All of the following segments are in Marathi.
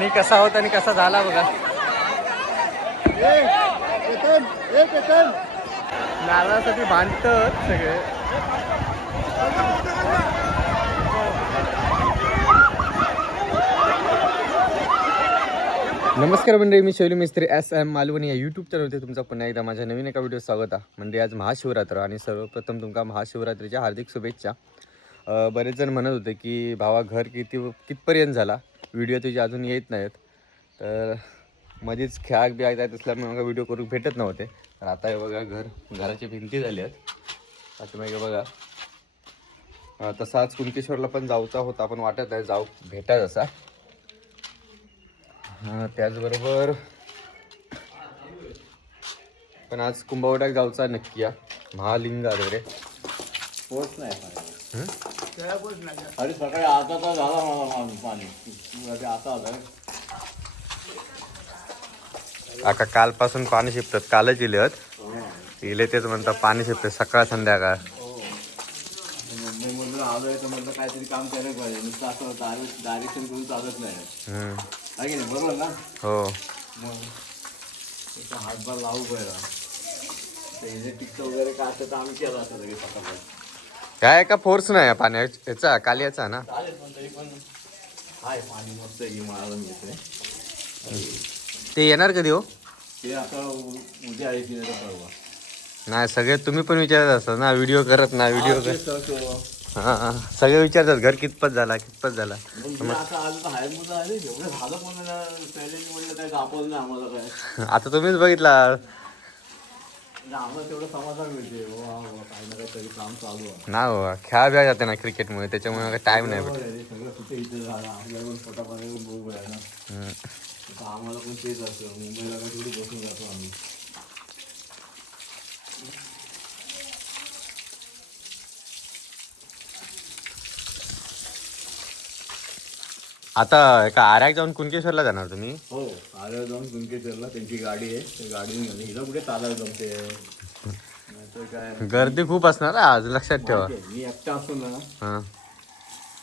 आणि कसा होता आणि कसा झाला बघा. नारळासाठी बांधतात सगळे. नमस्कार मंडळी मी शैली मिस्त्री एस एम मालवणी या यूट्यूब चॅनलवरती तुमचा पुन्हा एकदा माझ्या नवीन एका व्हिडिओ स्वागत आहे. म्हणजे आज महाशिवरात्र आणि सर्वप्रथम तुमका महाशिवरात्रीच्या हार्दिक शुभेच्छा. बरेच जण म्हणत होते की भावा घर किती कितपर्यंत झाला? व्हिडिओ तुझे अजून येत नाहीत. तर मध्येच खेळाक बी आहेत असल्यामुळे मला व्हिडिओ करून भेटत नव्हते. तर आता हे बघा घर घराची भिंती झाली आहेत. आता मग बघा. तसा आज कुणकेश्वरला पण जाऊचा होता पण वाटत आहे जाऊ भेटा जसा त्याचबरोबर पण आज कुंभवड्याक जाऊचा नक्की या. महालिंग वगैरे पोच नाही अरे सकाळी आता तर झाला मला मा- पाणी तू आता आलं आका कालपासून पाणी शिपतात. कालच इलेत इले तेच म्हणतात पाणी शिपते सकाळ संध्याकाळ. मुंबईमधून आलोय तर म्हटलं काहीतरी काम करायला पाहिजे नुसतं असं डायरेक्शन करून चालत नाही हम्म. आहे की बरोबर ना हो. मग त्याचा हातभार लावू पाहिजे ते इलेक्ट्रिकचं वगैरे काय असतं तर आम्ही केलं असतं सगळे सकाळ काय का फोर्स नाही पाण्या याचा कालियाचा ना. चालेल पण तरी पण हाय पाणी मस्त आहे की मला मिळते ते येणार कधी हो? ते आता उ- उद्या आहे की नाही तर परवा. नाही सगळे तुम्ही पण विचारत असता ना व्हिडिओ करत ना व्हिडिओ करतो. हा. सगळे विचारतात घर कितपत झाला कितपत झाला? आता आलं तर हाय मुलं आले एवढं झालं पण ना पहिले म्हटलं काय दाखवलं नाही आम्हाला काय. आता तुम्हीच बघितला. आम्हाला तेवढं समाधान मिळते. हो हा काही ना काम चालू आहे. ना हो खेळा बिळा जाते ना क्रिकेटमुळे त्याच्यामुळे टाइम नाही भेटत. बरोबर आहे, सगळं कुठे इथे झालं आपल्याला पण ना. आम्हाला पण तेच असतं मुंबईला थोडी बसून जातो आम्ही. आता का आर्याक जाऊन कुणकेश्वरला जाणार तुम्ही? हो आल्या जाऊन कुंकेश्वरला त्यांची गाडी आहे. त्या गाडीने गेली. हिला कुठे चालायला जमते? नाहीतर काय? गर्दी खूप असणार हा, आज लक्षात ठेवा. माहिती आहे, मी एकटा असतो ना हा.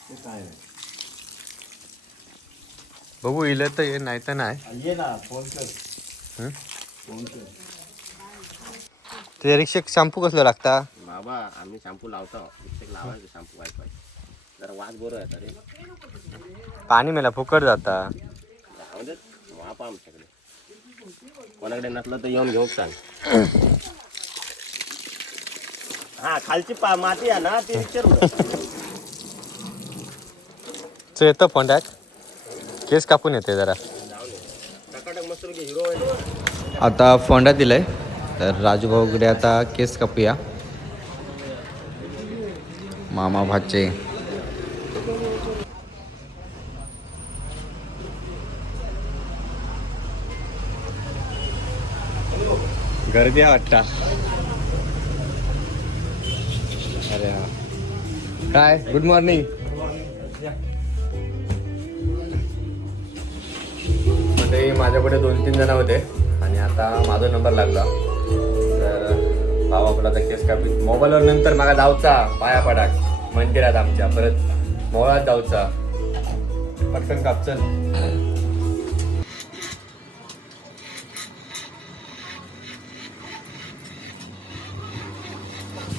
ते काय नाही बघू इले तर ये नाही तर नाही. ये ना फोन कर. हम्म? फोन कर. ते रिक्षेक शॅम्पू कसलं लागता? बाबा आम्ही शॅम्पू लावतो. प्रत्येक लावायचं शॅम्पू वाईट जरा वास बरं आहे तरी पाणी मेला फुकट जाता. राहू देत वापा आमच्याकडे. कोणाकडे नसलं तर येऊन घेऊ सांग हा खालची पा माती आहे ना ती विचारू. येतं फोंड्याक केस कापून येते जरा. टकाटक मस्त हिरो आहे आता फोंडा दिलाय तर राजूभाऊकडे आता केस कापूया. मामा भाचे. गर्दी आहे वाटता. अरे हा काय? गुड मॉर्निंग ते माझ्याकडे दोन तीन जण होते आणि आता माझा नंबर लागला. तर भाऊ आपला आता केस कापी. मोबाईलवर नंतर मागा जाऊचा. पाया पडाक मंदिरात आमच्या. परत मोळात जाऊचा. पटकन कापचल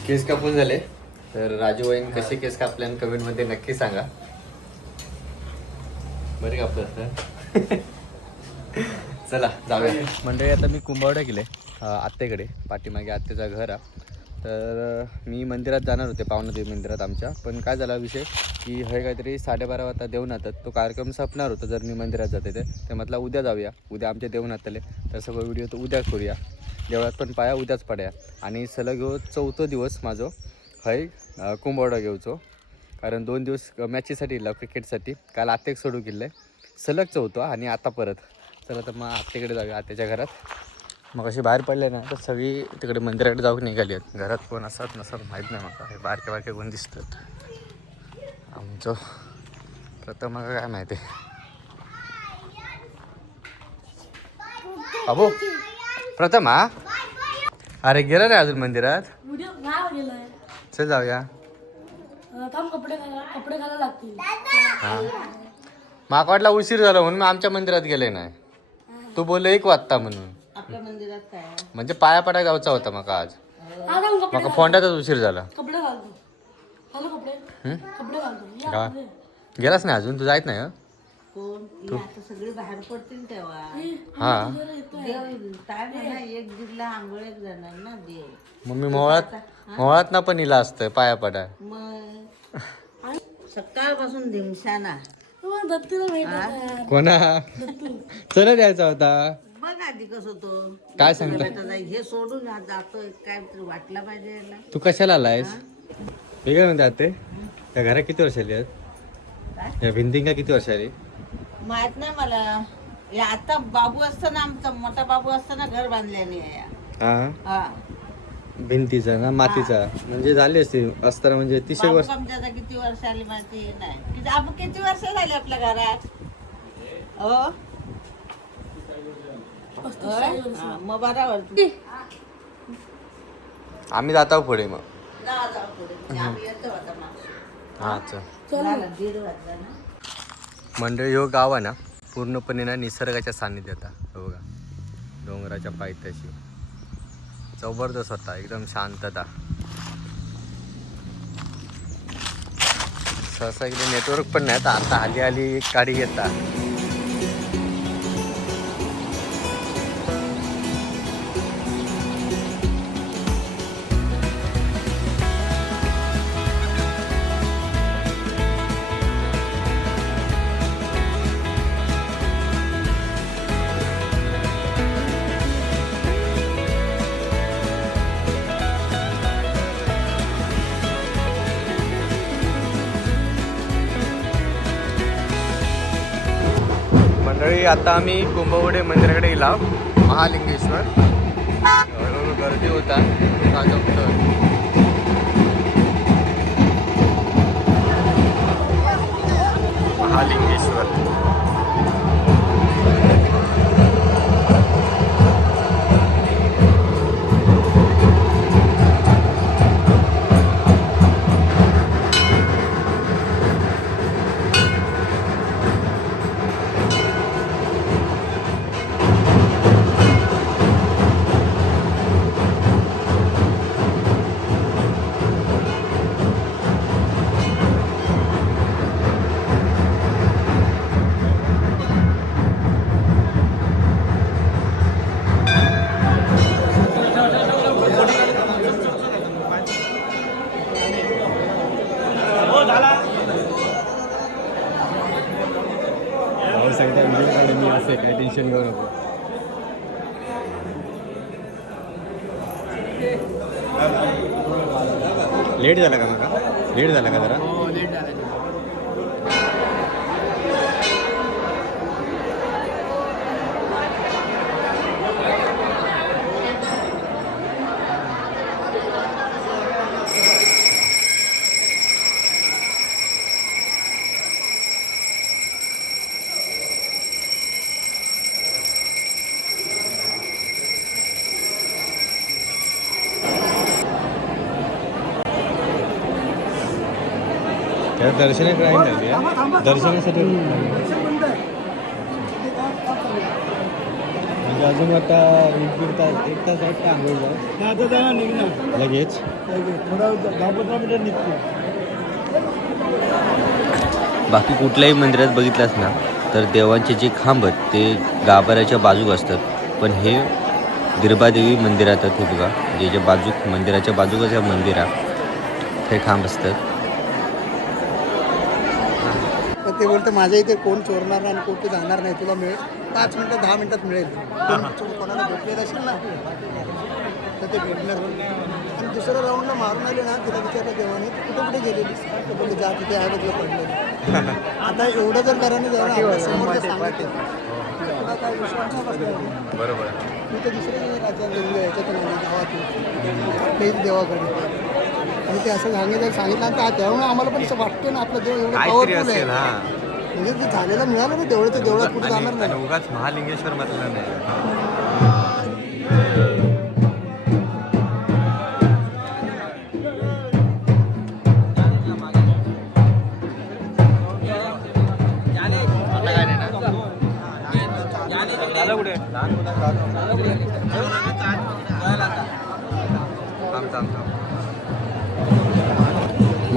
केस कापून झाले. तर राजू वाईन कसे केस कापले आणि कमेंटमध्ये नक्की सांगा. बरे कापलं असतं. चला जाऊया. मंडळी आता मी कुंभावड्या गेले आत्तेकडे पाठीमागे आत्तेचा घर आहे. तर मी मंदिरात जाणार होते पावनादेवी मंदिरात आमच्या. पण काय झाला विषय की हे काहीतरी साडेबारा वाजता देऊन येतात तो कार्यक्रम संपणार होता जर मी मंदिरात जाते ते. ते म्हटलं उद्या जाऊया. उद्या आमच्या देऊन आले तर सगळं व्हिडिओ तो उद्या करूया. देवळात पण पाया उद्याच पड्या. आणि सलग ह्यो चौथो दिवस माझं हय कुंभवडा घेऊचो कारण दोन दिवस मॅचेसाठी येला क्रिकेटसाठी. काल आत्तेक सोडू गेले. सलग चौथो आणि आता परत. चला तर मग आत्तेकडे जाऊया आत्याच्या घरात. मग अशी बाहेर पडले ना तर सगळी तिकडे मंदिराकडे जाऊन निघाली आहेत. घरात कोण असतात नसत माहीत नाही मला. हे बारके बारके कोण दिसतात. आमचं प्रथम काय माहिती? अबो! प्रथम? हा अरे गेला रे अजून मंदिरात? व्हिडिओ नाही गेलाय. चल जाऊया. थांब कपडे घाला कपडे घालायला लागतील. हां. माका वाटला उशीर झाला म्हणून मी आमच्या मंदिरात गेले नाही. तू बोलले एक वाजता म्हणून. आपल्या मंदिरात काय? आहे? म्हणजे पाया पडा गावचा होता माका आज. माका फोंड्यातच उशीर झाला. कपडे घालतो हॅलो कपडे. हम्म? कपडे घालतो या का कपडे. गेलास नाही अजून? तू जायत नाही हं? कोण? हे आता सगळे बाहेर पडतील तेव्हा. हा देव काय म्हणा एक दीडला आंघोळ एक जाणार ना देव मग मी मोहळात मोहळात ना पण इला असतं पाया मग? सकाळपासून दिमशाना. दत्तीला भेटत कोणा? चला द्यायचा होता. बघ आधी कसं तो काय सांगता? आता जाई- हे सोडून हा जातोय. काय तरी वाटला पाहिजे याला. तू कशाला आलायस? मी काय म्हणते आते त्या घरात किती वर्ष आली आहेत? या भिंतींका किती वर्ष आली? माहीत नाही मला. हे आता बाबू असताना आमचा मोठा बाबू असताना घर बांधल्याने आहे हा? हा. भिंतीचा ना मातीचा? म्हणजे झाली असती असताना म्हणजे तीसशे बाबू वर्ष आमच्या आता किती वर्ष आली माहिती नाही. किती आपण किती वर्ष झाली आपल्या घरात? हो? होय? हा, मग बराबर आम्ही जातो पुढे मग. जा जा पुढे. आम्ही येतो आता मग. हा चल. झालं दीड वाजला ना? मंडळी ह्यो गाव आहे ना पूर्णपणे ना निसर्गाच्या सान्निध्यात आहे. गा बघा डोंगराच्या पायथ्याशी. जबरदस्त होता एकदम शांतता. सहसा इकडे नेटवर्क पण नाही आता आता आली आली एक गाडी येतात आता आम्ही कुंभवडे मंदिराकडे गेला. महालिंगेश्वर. हळूहळू गर्दी होता. ताजा होतं. महालिंगेश्वर. दर्शनाकडे आहे झाली आहे. दर्शनासाठी म्हणजे अजून आता एक दीड तास एक तास आहेत का आंघोळीला लगेच. बाकी कुठल्याही मंदिरात बघितलंस ना तर देवांचे जे खांब आहेत ते गाभाऱ्याच्या बाजूक असतात. पण हे गिरबादेवी मंदिरात आहेत हे बघा. जे जे बाजूक मंदिराच्या बाजूकच हे मंदिर आहे हे खांब असतात तर ते बोलतं माझ्या इथे कोण चोरणार नाही आणि कोण जाणार नाही तुला मिळेल. पाच मिनटं दहा मिनटात मिळेल. कोण कोणाला भेटलेलं असेल ना तर ते भेटणार आणि दुसऱ्या राऊंडला मारून आले ना तिला विचारलं देवाने तू कुठे कुठे गेलेलीस? तर बोलली जा तिथे आहे बघलं पडलेलं आता एवढं जर घराने आपल्यासमोर सांगितलं तुला काय विश्वास नाही बरोबर. मी तर दुसऱ्या राज्यात गेलेलो याच्यातून गावातून. आपल्या इथे देवाकडे. आणि ते असं सांगितलं सांगितलं तर तेव्हा आम्हाला पण असं वाटतं ना आपलं देव एवढं काहीतरी पॉवरफुल आहे. असेल हा. म्हणजे ते झालेलं मिळालं ना तेवढं ते देवळात कुठे जाणार आणि नाही. आणि उगाच महालिंगेश्वर म्हटलं नाही.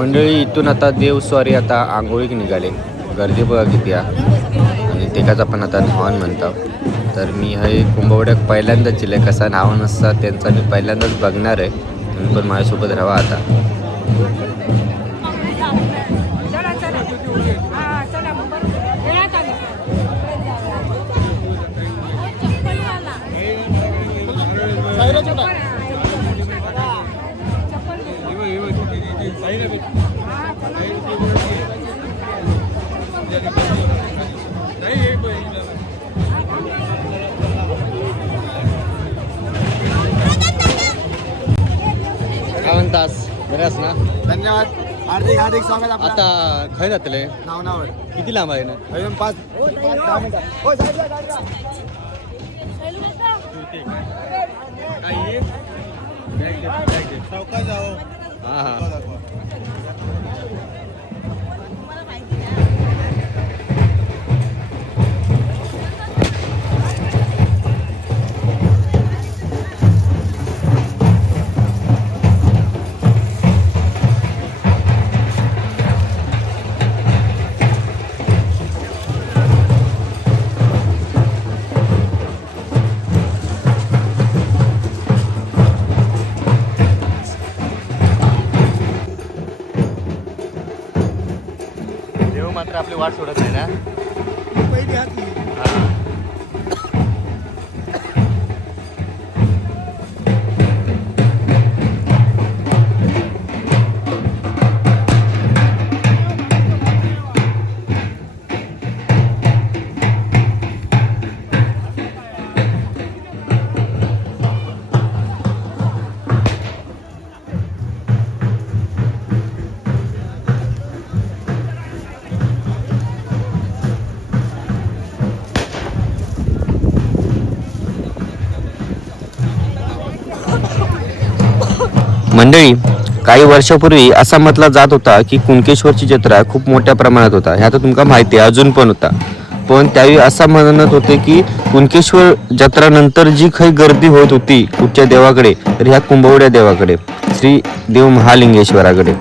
मंडळी इथून आता देवस्वारी आता आंघोळीक निघाले. गर्दी बघा किती आणि तेकाच पण आता न्हावन म्हणतो. तर मी हे कुंभवड्याक पहिल्यांदाच जिले कसा नाव नसता त्यांचा मी पहिल्यांदाच बघणार आहे. तुम्ही पण माझ्यासोबत राहा आता. बऱ्यास ना? धन्यवाद. हार्दिक हार्दिक स्वागत आपलं. आता खय जातले नावनावर. किती लांब आहे ना? अजून पाच पाच दहा मिनिटं. हो, साईडला, साईडला. हां हां. आपली वाट सोडत नाही ना? मंडळी काही वर्षापूर्वी असा म्हटला जात होता की कुणकेश्वरची जत्रा खूप मोठ्या प्रमाणात होता. ह्या तर तुमका माहिती आहे अजून पण होता. पण त्यावेळी असा म्हणत होते की कुणकेश्वर जत्रानंतर जी काही गर्दी होत होती कुठच्या देवाकडे तर ह्या कुंभवड्या देवाकडे श्री देव महालिंगेश्वराकडे.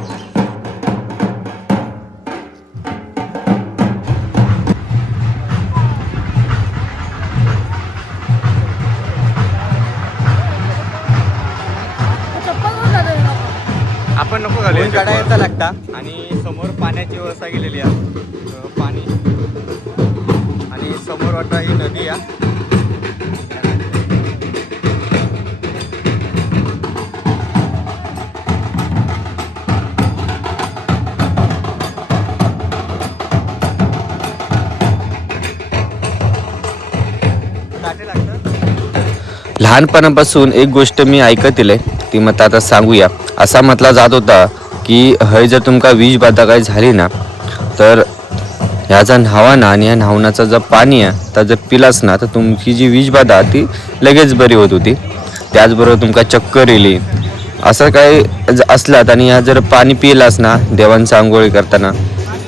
आपण नको घालू काढायचा लागता. आणि समोर पाण्याची व्यवस्था केलेली आहे. पाणी. आणि समोर वाटतं ही नदी आहे. लहानपणापासून एक गोष्ट मी ऐकतील ती मग आता सांगूया. असा म्हटला जात होता की हय जर तुमका वीज बाधा काही झाली ना तर ह्याचा न्हावा ना आणि ह्या न्हावणाचा जर पाणी आहे तर जर पिलास ना तर तुमची जी वीज बाधा ती लगेच बरी होत होती. त्याचबरोबर तुमका चक्कर येली. असं काही ज- असलात आणि ह्या जर पाणी पिलास ना देवांचा आंघोळी करताना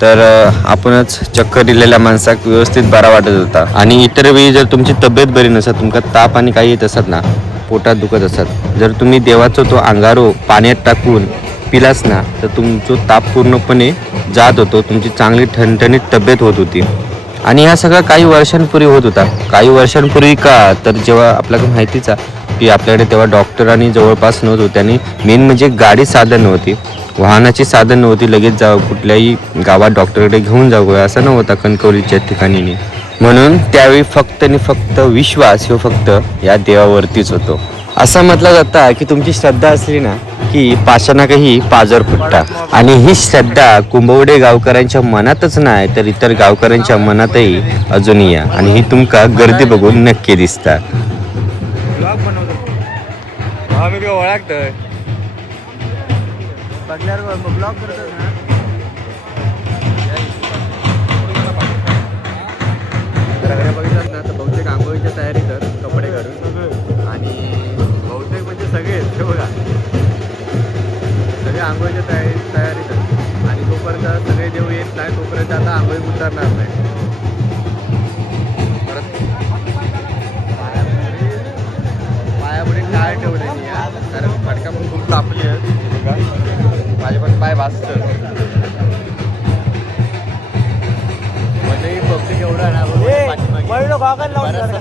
तर आपणच चक्कर दिलेल्या माणसाक व्यवस्थित बरा वाटत होता. आणि इतर वेळी जर तुमची तब्येत बरी नसत तुमका ताप आणि काही येत असत ना पोटात दुखत असत. जर तुम्ही देवाचं तो अंगारो पाण्यात टाकून पिलास ना तर तुमचं ताप पूर्णपणे जात होतो तुमची चांगली ठणठणीत तब्येत होत होती. आणि ह्या सगळं काही वर्षांपूर्वी होत होता. काही वर्षांपूर्वी का? तर जेव्हा आपल्याला माहितीचा की आपल्याकडे तेव्हा डॉक्टर आणि जवळपास नव्हतं त्यांनी मेन म्हणजे गाडी साधन नव्हती. वाहनाची साधन नव्हती. लगेच जावं कुठल्याही गावात डॉक्टरकडे घेऊन जाऊया असं नव्हतं कणकवलीच्या ठिकाणी म्हणून त्यावेळी फक्त आणि फक्त विश्वास ह्यो फक्त या देवावरतीच होतो. असं म्हटलं जातं की तुमची श्रद्धा असली ना की पाषाणाकही पाजर फुटता. आणि ही श्रद्धा कुंभवडे गावकऱ्यांच्या मनातच नाही तर इतर गावकऱ्यांच्या मनातही अजूनही आहे आणि ही तुमका गर्दी बघून नक्की दिसता. ओळखतोय. सगळ्या बघितलं ना तर बहुतेक आंघोळीच्या तयारी तर कपडे घालून. आणि बहुतेक म्हणजे सगळेच ते बघा. सगळे आंघोळीच्या तयारी तयारी तर आणि तोपर्यंत सगळे देऊ येत नाही तोपर्यंत आता आंघोळी उतरणार नाही. काय ठेवले मी फटका पण खूप तापली माझे पण पाय भासत म्हणजे पब्लिक एवढा ना बरोबर पाठीमागे. बराचसा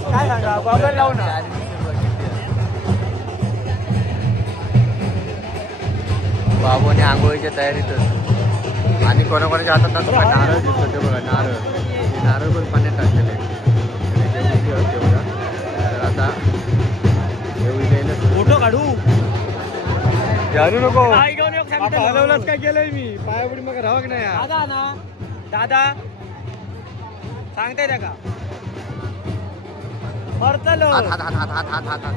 public चार दिवशी बघितली. बाबू आणि आंघोळीच्या तयारीतच. आणि कोणाकोणाच्या हातात नारळ दिसतो ते बघा नारळ. नारळ पण पाण्यात टाकलेले तेवढा तर आता फोटो काढू. जाणू नको. हलवलंच काय केलंय मी. पायापुढे मग राहक नाही दादा ना. दादा. सांगताय त्या का? हात हात हात हात हात हात हात.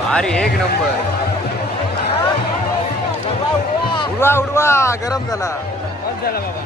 भारी एक नंबर. उडवा उडवा गरम झाला. झाला बाबा.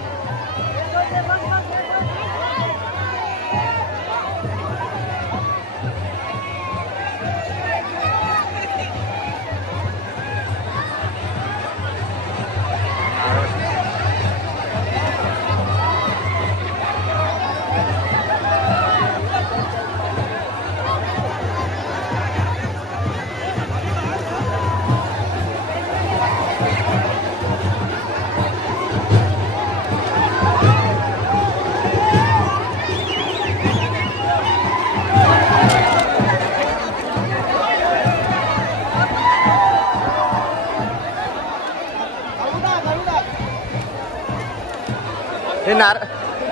नार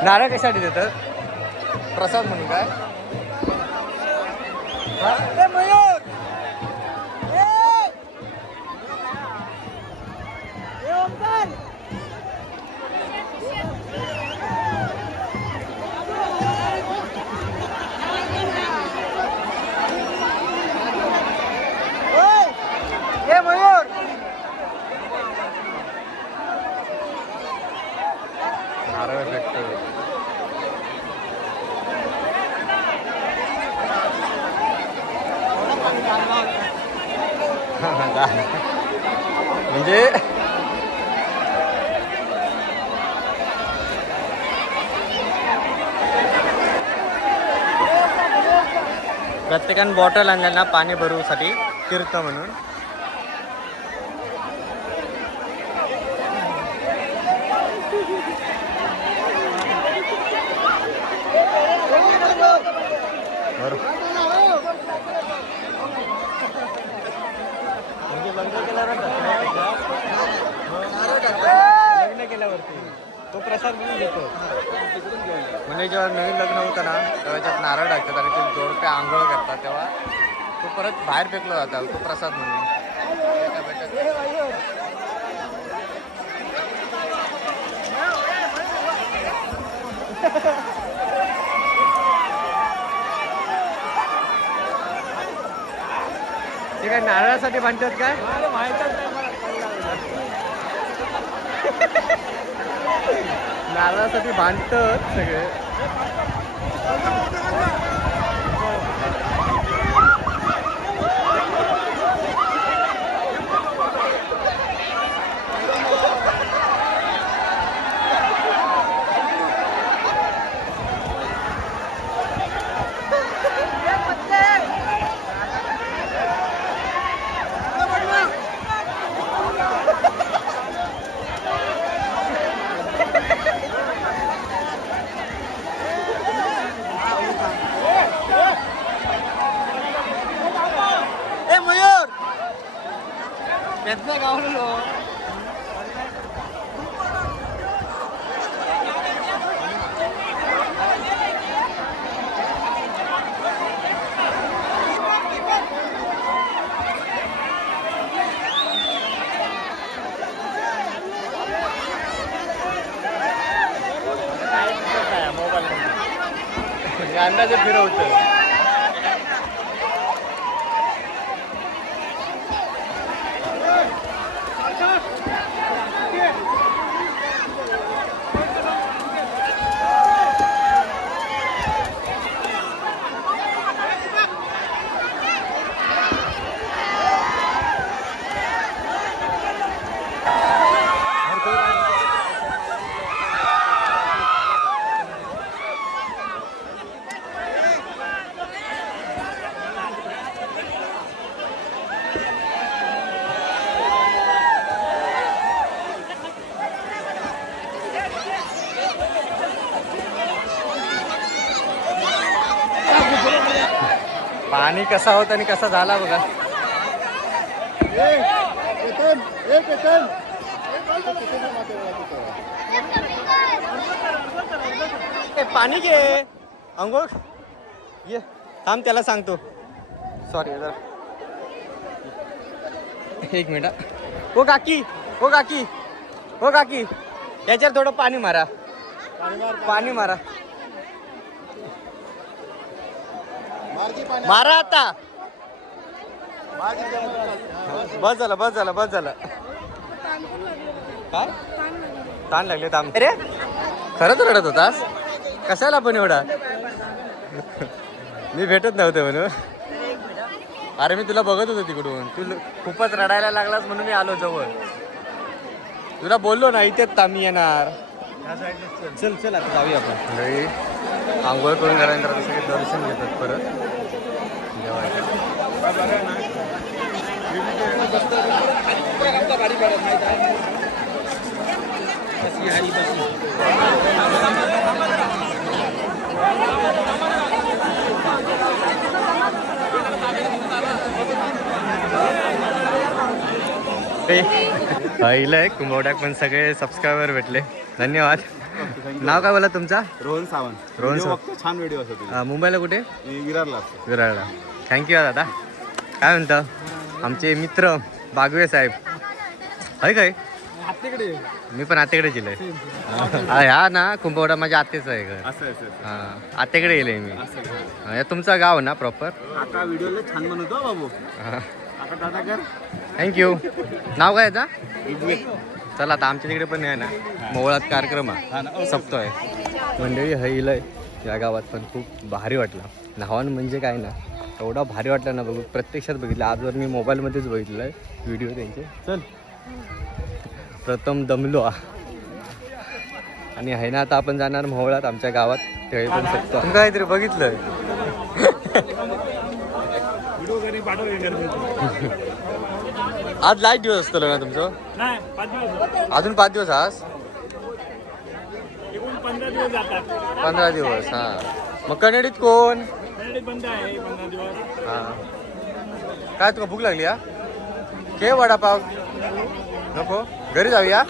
नारळ कशासाठी देतात? प्रसाद म्हणून काय? म्हणजे प्रत्येकाने बॉटल आणल्या ना पाणी भरूसाठी तीर्थ म्हणून बरोबर म्हणजे लग्न लग्न केल्यावरती तो घेतो म्हणजे जेव्हा नवीन लग्न होतं ना तेव्हा त्यात नारळ टाकतात आणि ते जोडपे आंघोळ करतात तेव्हा तो परत बाहेर फेकला जातात तो प्रसाद म्हणून. ते काय नारळासाठी बांधतात काय? नारळासाठी बांधतात सगळे. मोबाईल अंदाजे फिरवतं पाणी कसा होत आणि कसा झाला बघा. ए, पाणी घे. अंघोळ ये थांब त्याला सांगतो. सॉरी जरा. एक मिनिट. हो काकी. हो काकी. हो काकी. याच्यावर थोडं पाणी मारा. पाणी मारा. मारा आता. बस झालं बस झालं बस झालं. काय? ताण लागले ताण. अरे खरंच रडत होतास? कशाला पण एवढा? मी भेटत नव्हते म्हणून. अरे मी तुला बघत होतो तिकडून. तू खूपच रडायला लागलास म्हणून मी आलो जवळ. तुला बोललो ना इथेच तामी येणार. चल चल आता जाऊया आपण. आंघोळ करून झाल्यानंतर आता सगळे दर्शन घेतात परत. ते पहिलं आहे कुंभवड्याक पण सगळे सबस्क्रायबर भेटले. धन्यवाद. नाव काय बोला तुमचा? रोहन सावंत. रोहन सावंत. छान व्हिडिओ असतो मुंबईला कुठे? विरारला विराळला थँक्यू दादा. काय म्हणतं? आमचे मित्र बागवे साहेब. आहे काय? मी पण आत्याकडे दिलंय ह्या ना कुंभवडा माझ्या आत्याचं आहे घर. हां आत्याकडे गेले मी. हा, हे तुमचं गाव ना प्रॉपर आता व्हिडिओला छान बनवतो हा बाबू. थँक्यू नाव काय याचा? चला आता आमच्या तिकडे पण आहे ना. मोवळात कार्यक्रम आहे. सप्तो आहे मंडळी हैलय या गावात पण खूप भारी वाटला. नावान म्हणजे काय ना एवढा भारी वाटला ना बघू प्रत्यक्षात बघितलं. आजवर मी मोबाईलमध्येच बघितलं आहे व्हिडिओ त्यांचे. चल. प्रथम दमलो. आ. आणि आहे ना आता आपण जाणार मोहळात आमच्या गावात. ते पण आपण काहीतरी बघितलं आज लाइट दिवस असतो ना तुमचं? नाही पाच दिवस अजून पाच दिवस आज? एकूण पंधरा दिवस जातात. पंधरा दिवस हा. मग कनेडीत कोण? हॉलिडे बंद आहे पंधरा दिवस. हा. काय तुला भूक लागली हा? के वडापाव. नको? घरी जाऊया?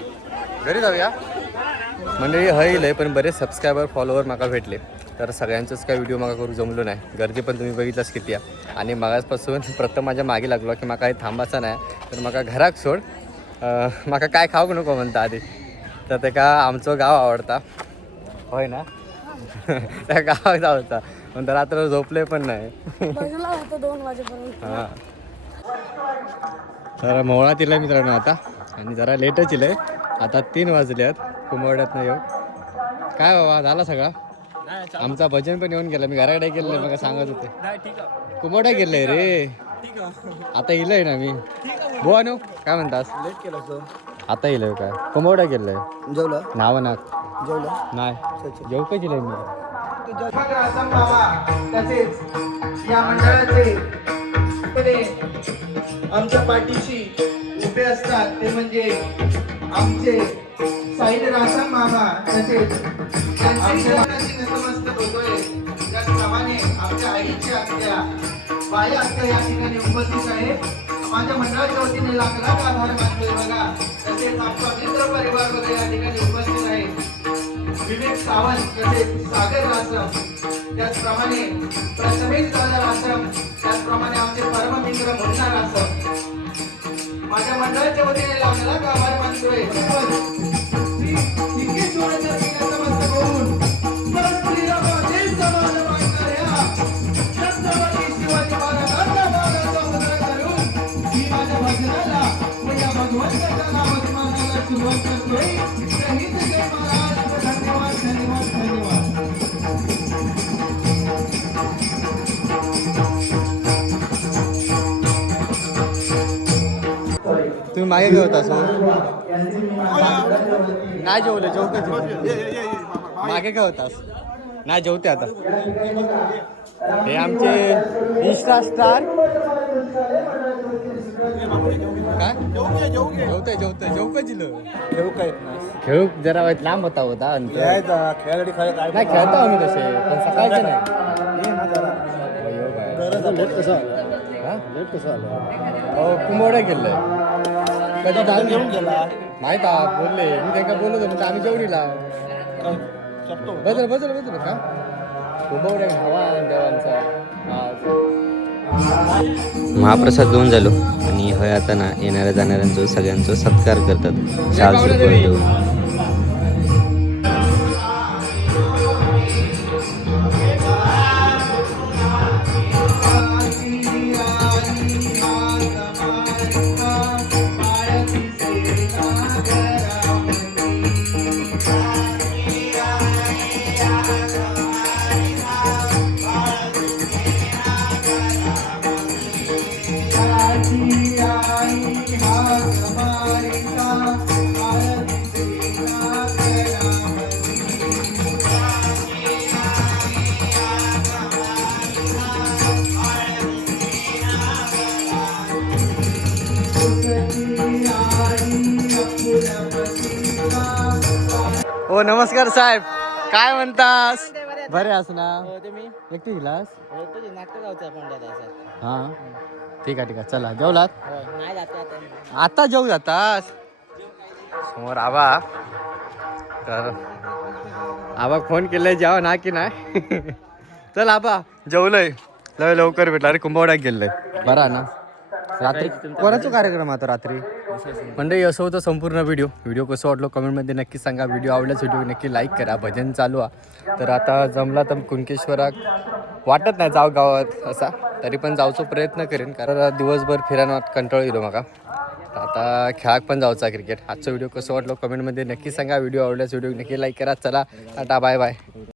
घरी जाऊया? मंडळी हईल आहे पण बरेच सबस्क्रायबर फॉलोवर माका भेटले. तर सगळ्यांचंच काय व्हिडिओ माका करू जमलो नाही. गर्दी पण तुम्ही बघितलंच किती आहे. आणि मागासपासून प्रथम माझ्या मागे लागलो की माका हे थांबायचं नाही. तर माका घराक सोड. माका काय खाऊक नको म्हणता आधी. तर ते का आमचं गाव आवडता. होय ना? त्या गावात आवडता. पण तर रात्र झोपले पण नाही. दोन वाजेपर्यंत. हा. तर मोळात येईल मित्रांनो आता. आणि जरा लेटच येईल आता तीन वाजल्यात कुंभवड्यातनं येऊ. काय बाबा झाला सगळा? आमचा भजन पण येऊन गेला. मी घराकडे गेलेलं मग सांगत होते. कुंभवड्या गेलंय रे. आता येईलय ना मी. बो अनु काय म्हणतास? लेट केलं तो आता येईल काय कुंभवड्या गेलंय जेवलं? नाव ना. जेवलं? नाही. जेव काय दिलंय मी? तसेच या मंडळाचे आमच्या पाठीशी उभे असतात. ते म्हणजे आमचे साहिल रासम बाबा तसेच. आमच्या बाई आत्या या ठिकाणी उपस्थित आहे. माझ्या मंडळाच्या वतीने लाख लाख आभार मानतोय बघा. तसेच आमचा मित्र परिवार बघा या ठिकाणी उपस्थित आहे. विवेक सावंत तसेच सागर आश्रम. त्याचप्रमाणे प्रथमेश दादा आश्रम. त्याचप्रमाणे आमचे परममित्र मुन्नार आश्रम. माझ्या मंडळाच्या वतीने लागला का आभार मानतोय तुम्ही मागे काय होता नाही जेवले जेवते मागे काय होतास नाही जेवते आता. हे आमचे इंस्टा स्टार काय? जेवतोय जेवतोय जेव काय दिलं खेळू काय? खेळू जरा लांब होता होता अंतर खेळासाठी खेळ काय नाही खेळतो आम्ही तसे पण सकाळचे नाही. ये ना जरा. अय्यो काय. लेट कसं आलं? हा? लेट कसं आलं? कुंभवड्या गेलोय कधी जाऊन घेऊन गेला. नाही का बोलले. मी त्यांना बोलत होतो आम्ही जेवढीला. बदल बदल बदल का? कुंभवड्या हवा देवांचा. महाप्रसाद घेऊन झालो. आणि हय आता ना येणाऱ्या जाणाऱ्यांचो सगळ्यांचो सत्कार करतात. शाल करून देऊन. हो नमस्कार साहेब. काय म्हणतास? बरे अस ना? एकटी दिलास हा ठीक आहे ठीक आहे. चला जेवलात? आता. जेऊ जातास? समोर आबा. तर आबा फोन केलाय जेवा ना की नाही? चल आबा जेवलंय. लय लवकर भेटला. अरे कुंभवड्यात गेलंय. बरा ना? रात्री? कोणाचा कार्यक्रम आता रात्री? मंडळी असं होतं संपूर्ण व्हिडिओ व्हिडिओ कसं वाटलो कमेंटमध्ये नक्की सांगा. व्हिडिओ आवडल्यास व्हिडिओ नक्की लाईक करा. भजन चालू आहे. तर आता जमला तर कुणकेश्वरात वाटत नाही जाव गावात असा. तरी पण जाऊचा प्रयत्न करेन. कारण दिवसभर फिरायला कंटाळ येतो मका आता खेळाक पण जाऊचा क्रिकेट आजचा व्हिडिओ कसं वाटलो कमेंटमध्ये नक्की सांगा. व्हिडिओ आवडल्यास व्हिडिओ नक्की लाईक करा. चला टाटा बाय बाय